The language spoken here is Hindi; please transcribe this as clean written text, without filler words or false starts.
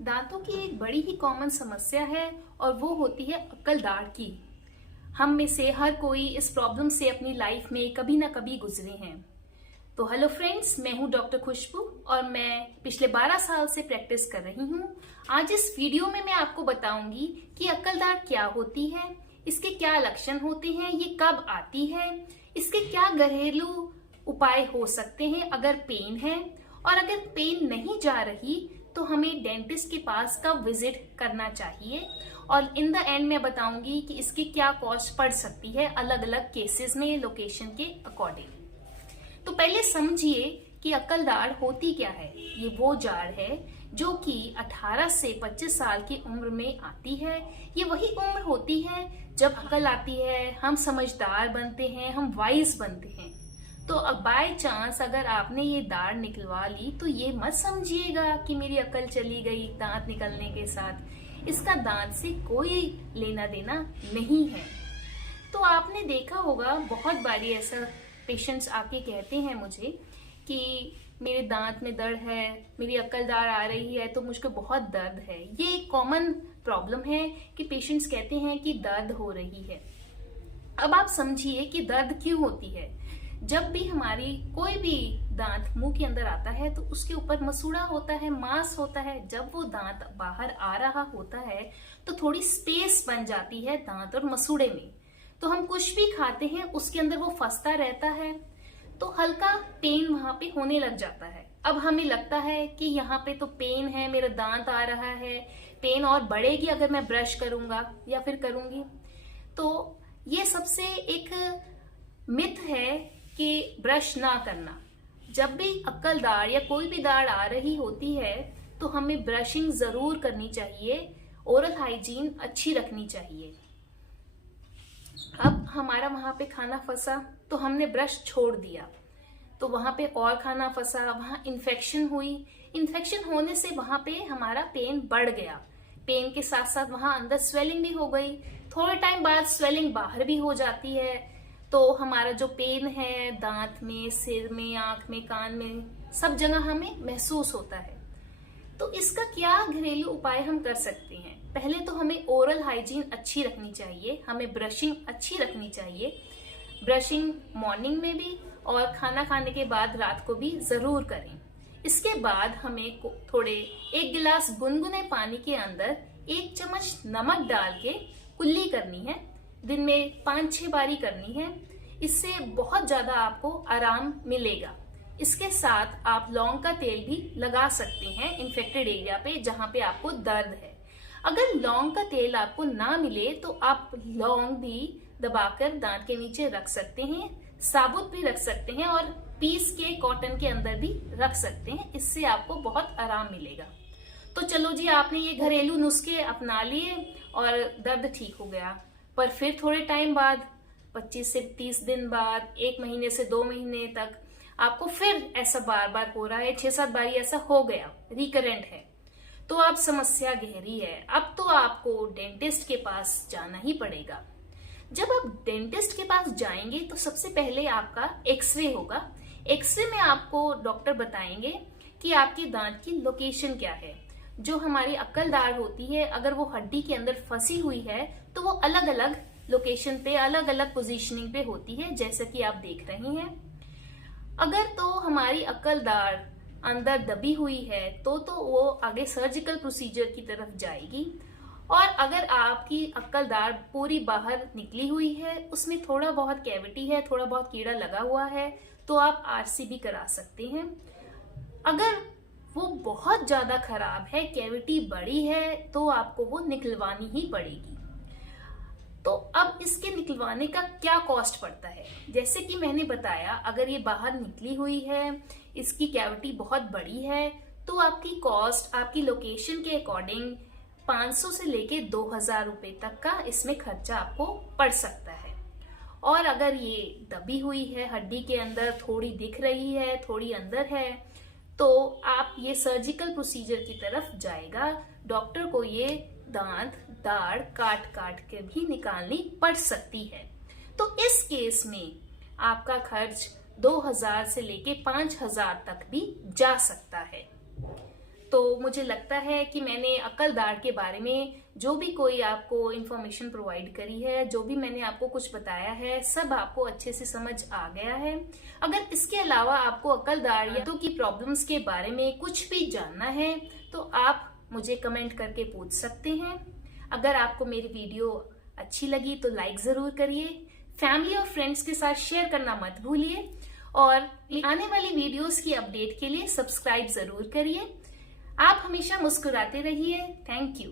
दांतों की एक बड़ी ही कॉमन समस्या है और वो होती है अक्कल दाढ़ की। हम में से हर कोई इस प्रॉब्लम से अपनी लाइफ में कभी ना कभी गुजरे हैं। तो हेलो फ्रेंड्स, मैं हूं डॉक्टर खुशबू और मैं पिछले 12 साल से प्रैक्टिस कर रही हूं। आज इस वीडियो में मैं आपको बताऊंगी कि अक्कल दाढ़ क्या होती है, इसके क्या लक्षण होते हैं, ये कब आती है, इसके क्या घरेलू उपाय हो सकते हैं अगर पेन है, और अगर पेन नहीं जा रही तो हमें डेंटिस्ट के पास कब विजिट करना चाहिए। और इन द एंड मैं बताऊंगी कि इसकी क्या कॉस्ट पड़ सकती है अलग अलग केसेस में, लोकेशन के अकॉर्डिंग। तो पहले समझिए कि अक्कल दाढ़ होती क्या है। ये वो जाड़ है जो कि 18 से 25 साल की उम्र में आती है। ये वही उम्र होती है जब अक्ल आती है, हम समझदार बनते हैं, हम वाइज बनते हैं। तो अब बाय चांस अगर आपने ये दाढ़ निकलवा ली तो ये मत समझिएगा कि मेरी अक्ल चली गई दांत निकलने के साथ। इसका दांत से कोई लेना देना नहीं है। तो आपने देखा होगा बहुत बारी ऐसा पेशेंट्स आके कहते हैं मुझे कि मेरे दांत में दर्द है, मेरी अक्ल दाढ़ आ रही है तो मुझको बहुत दर्द है। ये एक कॉमन प्रॉब्लम है कि पेशेंट्स कहते हैं कि दर्द हो रही है। अब आप समझिए कि दर्द क्यों होती है। जब भी हमारी कोई भी दांत मुंह के अंदर आता है तो उसके ऊपर मसूड़ा होता है, मांस होता है। जब वो दांत बाहर आ रहा होता है तो थोड़ी स्पेस बन जाती है दांत और मसूड़े में। तो हम कुछ भी खाते हैं उसके अंदर वो फंसता रहता है, तो हल्का पेन वहां पे होने लग जाता है। अब हमें लगता है कि यहाँ पे तो पेन है, मेरा दांत आ रहा है, पेन और बढ़ेगी अगर मैं ब्रश करूंगा या फिर करूंगी। तो ये सबसे एक मिथ है कि ब्रश ना करना। जब भी अक्कल दाढ़ या कोई भी दाढ़ आ रही होती है तो हमें ब्रशिंग जरूर करनी चाहिए, ओरल हाइजीन अच्छी रखनी चाहिए। अब हमारा वहां पे खाना फंसा तो हमने ब्रश छोड़ दिया, तो वहां पे और खाना फंसा, वहां इन्फेक्शन हुई। इन्फेक्शन होने से वहां पे हमारा पेन बढ़ गया। पेन के साथ साथ वहां अंदर स्वेलिंग भी हो गई। थोड़े टाइम बाद स्वेलिंग बाहर भी हो जाती है। तो हमारा जो पेन है दांत में, सिर में, आंख में, कान में, सब जगह हमें महसूस होता है। तो इसका क्या घरेलू उपाय हम कर सकते हैं। पहले तो हमें ओरल हाइजीन अच्छी रखनी चाहिए, हमें ब्रशिंग अच्छी रखनी चाहिए। ब्रशिंग मॉर्निंग में भी और खाना खाने के बाद रात को भी जरूर करें। इसके बाद हमें थोड़े 1 गिलास गुनगुने पानी के अंदर 1 चम्मच नमक डाल के कुल्ली करनी है। दिन में 5-6 बारी करनी है। इससे बहुत ज्यादा आपको आराम मिलेगा। इसके साथ आप लौंग का तेल भी लगा सकते हैं इन्फेक्टेड एरिया पे जहां पे आपको दर्द है। अगर लौंग का तेल आपको ना मिले तो आप लौंग भी दबाकर दांत के नीचे रख सकते हैं, साबुत भी रख सकते हैं और पीस के कॉटन के अंदर भी रख सकते हैं। इससे आपको बहुत आराम मिलेगा। तो चलो जी, आपने ये घरेलू नुस्खे अपना लिए और दर्द ठीक हो गया। पर फिर थोड़े टाइम बाद, 25 से 30 दिन बाद, 1 महीने से 2 महीने तक आपको फिर ऐसा बार बार हो रहा है, 6-7 बारी ऐसा हो गया, रिकरेंट है, तो अब समस्या गहरी है। अब तो आपको डेंटिस्ट के पास जाना ही पड़ेगा। जब आप डेंटिस्ट के पास जाएंगे तो सबसे पहले आपका एक्सरे होगा। एक्सरे में आपको डॉक्टर बताएंगे कि आपके दांत की लोकेशन क्या है। जो हमारी अक्कल दाढ़ होती है अगर वो हड्डी के अंदर फंसी हुई है तो वो अलग अलग लोकेशन पे, अलग अलग पोजीशनिंग पे होती है, जैसा कि आप देख रहे हैं। अगर तो हमारी अक्कल दाढ़ अंदर दबी हुई है तो वो आगे सर्जिकल प्रोसीजर की तरफ जाएगी। और अगर आपकी अक्कल दाढ़ पूरी बाहर निकली हुई है, उसमें थोड़ा बहुत कैविटी है, थोड़ा बहुत कीड़ा लगा हुआ है, तो आप आरसी भी करा सकते हैं। अगर वो बहुत ज्यादा खराब है, कैविटी बड़ी है, तो आपको वो निकलवानी ही पड़ेगी। तो अब इसके निकलवाने का क्या कॉस्ट पड़ता है। जैसे कि मैंने बताया, अगर ये बाहर निकली हुई है, इसकी कैविटी बहुत बड़ी है, तो आपकी कॉस्ट आपकी लोकेशन के अकॉर्डिंग 500 से लेके 2000 रुपए तक का इसमें खर्चा आपको पड़ सकता है। और अगर ये दबी हुई है, हड्डी के अंदर थोड़ी दिख रही है, थोड़ी अंदर है, तो आप ये सर्जिकल प्रोसीजर की तरफ जाएगा। डॉक्टर को ये दाढ़ काट काट के भी निकालनी पड़ सकती है। तो इस केस में आपका खर्च 2000 से लेके 5000 तक भी जा सकता है। तो मुझे लगता है कि मैंने अक्ल दाढ़ के बारे में जो भी कोई आपको इन्फॉर्मेशन प्रोवाइड करी है, जो भी मैंने आपको कुछ बताया है, सब आपको अच्छे से समझ आ गया है। अगर इसके अलावा आपको अक्ल दाढ़ या दांतों की प्रॉब्लम्स के बारे में कुछ भी जानना है तो आप मुझे कमेंट करके पूछ सकते हैं। अगर आपको मेरी वीडियो अच्छी लगी तो लाइक जरूर करिए, फैमिली और फ्रेंड्स के साथ शेयर करना मत भूलिए और आने वाली वीडियोस की अपडेट के लिए सब्सक्राइब जरूर करिए। आप हमेशा मुस्कुराते रहिए। Thank you.